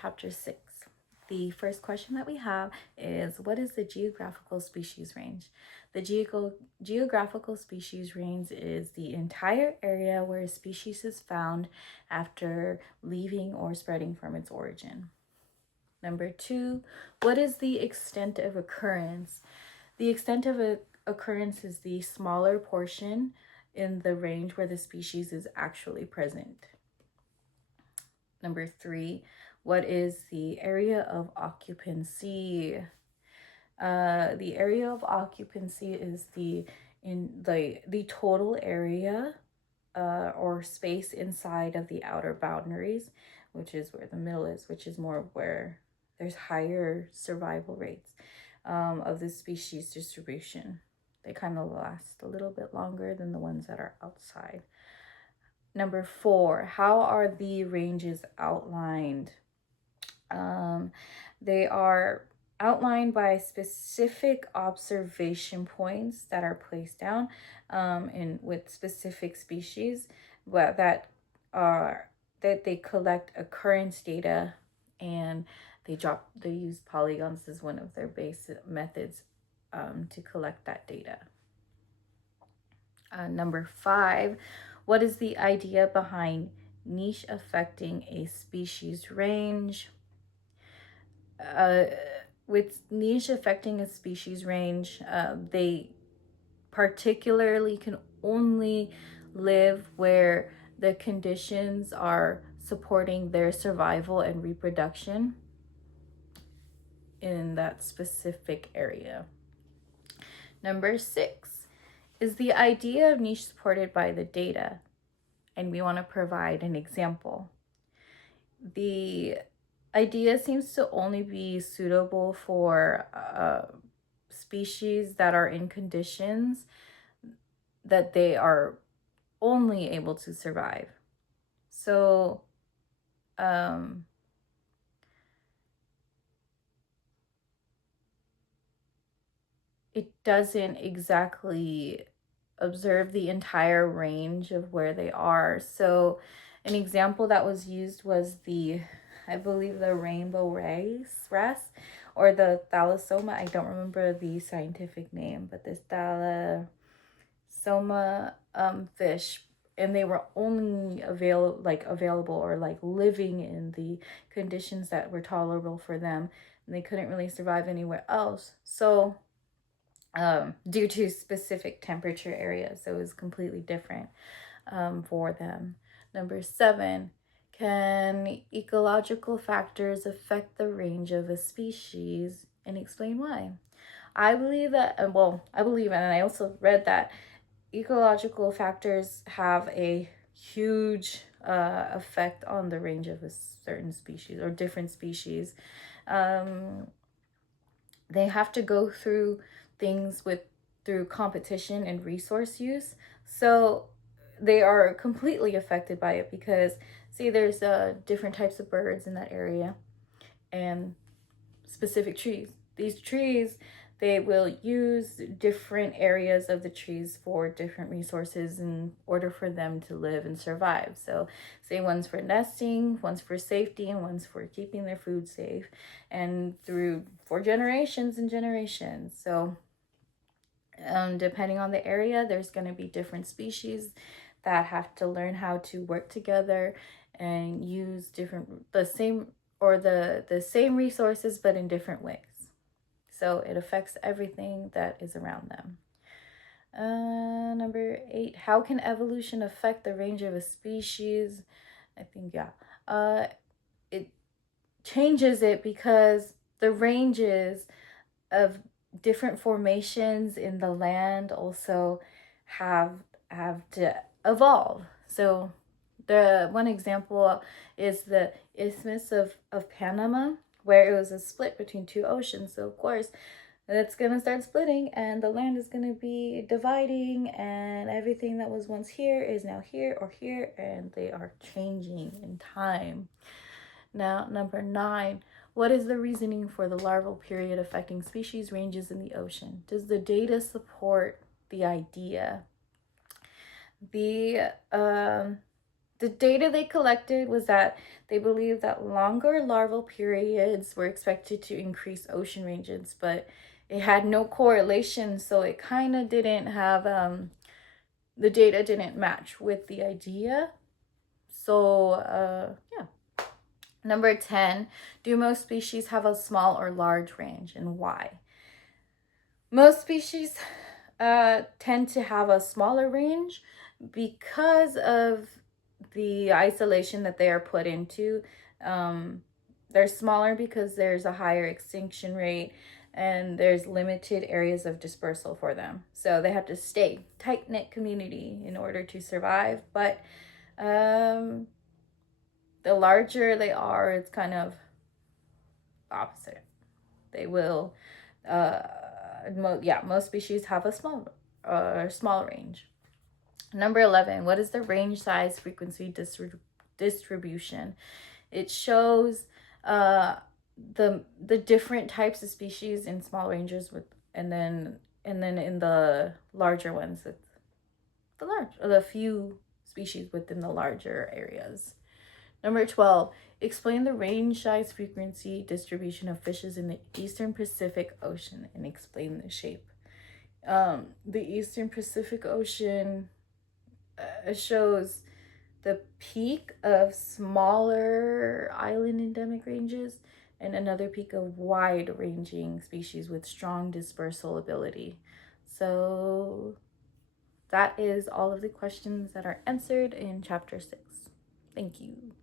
Chapter 6. The first question that we have is, what is the geographical species range? The geographical species range is the entire area where a species is found after leaving or spreading from its origin. Number 2, what is the extent of occurrence? The extent of occurrence is the smaller portion in the range where the species is actually present. Number 3, what is the area of occupancy? The area of occupancy is the total area or space inside of the outer boundaries, which is where the middle is, which is more where there's higher survival rates of the species distribution. They kind of last a little bit longer than the ones that are outside. Number 4, how are the ranges outlined? They are outlined by specific observation points that are placed down with specific species that they collect occurrence data, and they use polygons as one of their basic methods to collect that data. Number 5, what is the idea behind niche affecting a species range? With niche affecting a species range, they particularly can only live where the conditions are supporting their survival and reproduction in that specific area. Number 6 is the idea of niche supported by the data, and we want to provide an example. The idea seems to only be suitable for species that are in conditions that they are only able to survive. So it doesn't exactly observe the entire range of where they are. So an example that was used was I believe the rainbow wrasse or the thalassoma. I don't remember the scientific name, but this thalassoma fish, and they were only available or living in the conditions that were tolerable for them, and they couldn't really survive anywhere else. So due to specific temperature areas, so it was completely different for them. Number 7, can ecological factors affect the range of a species, and explain why? I believe that, and I also read that ecological factors have a huge effect on the range of a certain species or different species. They have to go through things through competition and resource use. So they are completely affected by it because, see, there's different types of birds in that area and specific trees. These trees, they will use different areas of the trees for different resources in order for them to live and survive. So say one's for nesting, one's for safety, and one's for keeping their food safe, and for generations and generations. So depending on the area, there's going to be different species that have to learn how to work together and use the same resources but in different ways. So it affects everything that is around them. Number 8, how can evolution affect the range of a species? I think, it changes it because the ranges of different formations in the land also have to evolve. So the one example is the Isthmus of Panama, where it was a split between two oceans. So of course it's going to start splitting, and the land is going to be dividing, and everything that was once here is now here or here, and they are changing in time. Now, number 9, what is the reasoning for the larval period affecting species ranges in the ocean? Does the data support the idea? The the data they collected was that they believed that longer larval periods were expected to increase ocean ranges, but it had no correlation, so it kind of didn't have, the data didn't match with the idea. So, yeah. Number 10, do most species have a small or large range, and why? Most species tend to have a smaller range because of the isolation that they are put into. They're smaller because there's a higher extinction rate and there's limited areas of dispersal for them. So they have to stay tight-knit community in order to survive. But the larger they are, it's kind of opposite. They will, most species have a small range. Number 11, what is the range, size, frequency distribution? It shows the different types of species in small ranges and then in the larger ones, it's the few species within the larger areas. Number 12, explain the range, size, frequency distribution of fishes in the Eastern Pacific Ocean and explain the shape. The Eastern Pacific Ocean shows the peak of smaller island endemic ranges and another peak of wide-ranging species with strong dispersal ability. So that is all of the questions that are answered in chapter 6. Thank you.